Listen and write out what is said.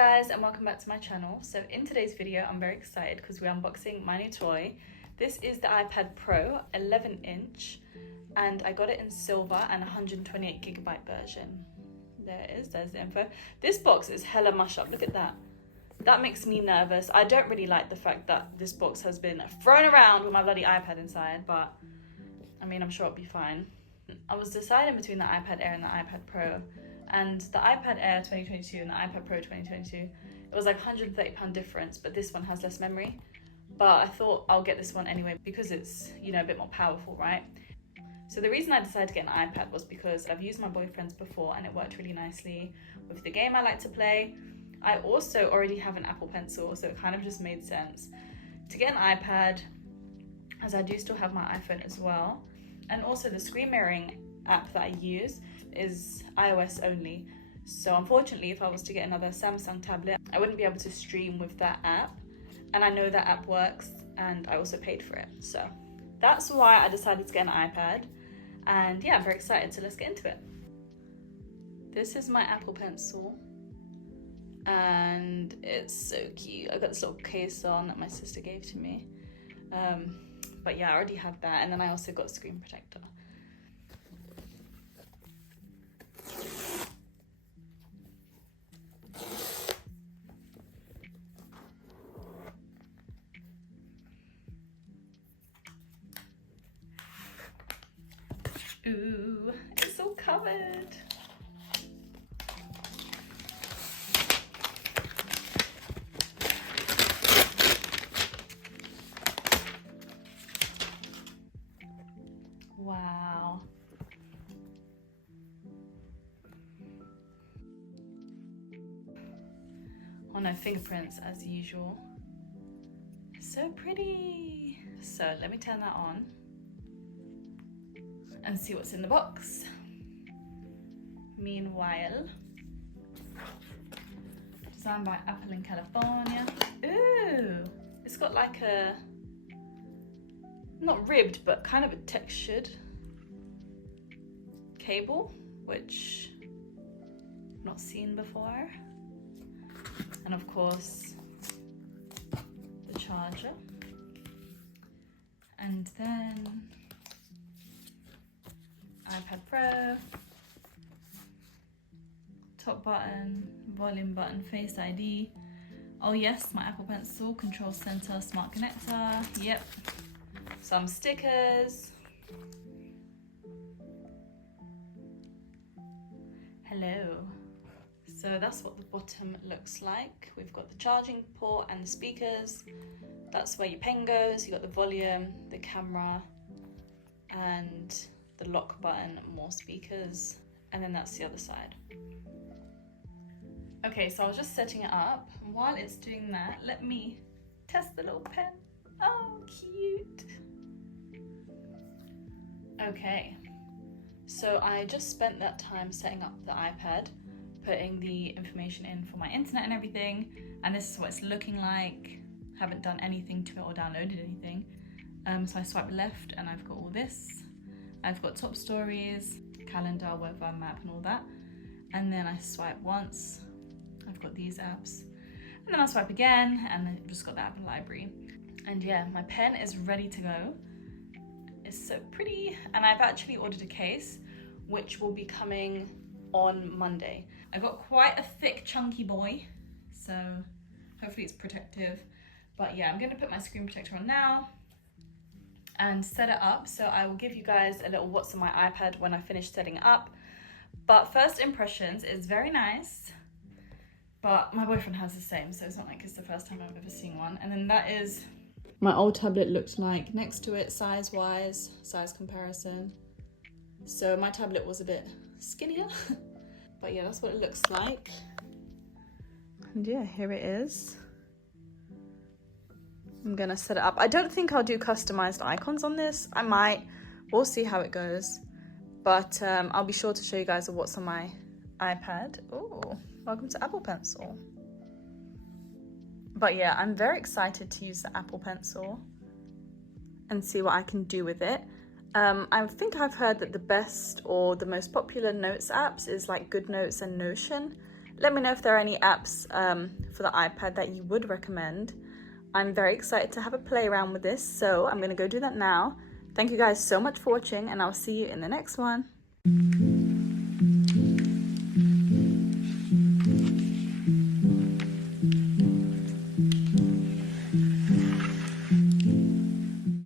guys, and welcome back to my channel. So in today's video I'm very excited because we're unboxing my new toy. This is the iPad Pro 11-inch and I got it in silver and 128GB version. There it is, there's the info. This box is hella mush up, look at that. That makes me nervous. I don't really like the fact that this box has been thrown around with my bloody iPad inside, but I mean, I'm sure it'll be fine. I was deciding between the iPad Air and the iPad Pro, and the iPad Air 2022 and the iPad Pro 2022, it was like £130 difference, but this one has less memory. But I thought I'll get this one anyway because it's, you know, a bit more powerful, right? So the reason I decided to get an iPad was because I've used my boyfriend's before and it worked really nicely with the game I like to play. I also already have an Apple Pencil, so it kind of just made sense to get an iPad, as I do still have my iPhone as well. And also the screen mirroring app that I use is iOS only. So unfortunately, if I was to get another Samsung tablet, I wouldn't be able to stream with that app. And I know that app works and I also paid for it. So that's why I decided to get an iPad. And yeah, I'm very excited, so let's get into it. This is my Apple Pencil. And it's so cute. I got this little case on that my sister gave to me. But yeah, I already have that. And then I also got a screen protector. Ooh, it's all covered. Wow. Oh no, fingerprints as usual. So pretty. So let me turn that on and see what's in the box. Meanwhile, designed by Apple in California. Ooh, it's got like a, not ribbed, but kind of a textured cable, which I've not seen before. And of course, the charger. And then iPad Pro, top button, volume button, Face ID. Oh yes, my Apple Pencil, control center, smart connector, yep. Some stickers. Hello. So that's what the bottom looks like. We've got the charging port and the speakers. That's where your pen goes. You got the volume, the camera, and the lock button, more speakers, and then that's the other side. Okay, so I was just setting it up. While it's doing that, let me test the little pen. Oh, cute. Okay, so I just spent that time setting up the iPad, putting the information in for my internet and everything, and this is what it's looking like. Haven't done anything to it or downloaded anything. So I swipe left and I've got all this. I've got top stories, calendar, weather, map and all that. And then I swipe once, I've got these apps. And then I swipe again and I've just got the Apple library. And yeah, my pen is ready to go. It's so pretty. And I've actually ordered a case, which will be coming on Monday. I got quite a thick, chunky boy, so hopefully it's protective. But yeah, I'm gonna put my screen protector on now and set it up. So I will give you guys a little what's on my iPad when I finish setting it up. But first impressions, it's very nice, but my boyfriend has the same, so it's not like it's the first time I've ever seen one. And then that is my old tablet looks like next to it, size-wise, size comparison. So my tablet was a bit skinnier, but yeah, that's what it looks like. And yeah, here it is. I'm gonna set it up. I don't think I'll do customized icons on this. I might, we'll see how it goes. But I'll be sure to show you guys what's on my iPad. Oh, welcome to Apple Pencil. But yeah, I'm very excited to use the Apple Pencil and see what I can do with it. I think I've heard that the best or the most popular notes apps is like GoodNotes and Notion. Let me know if there are any apps for the iPad that you would recommend. I'm very excited to have a play around with this, so I'm going to go do that now. Thank you guys so much for watching, and I'll see you in the next one.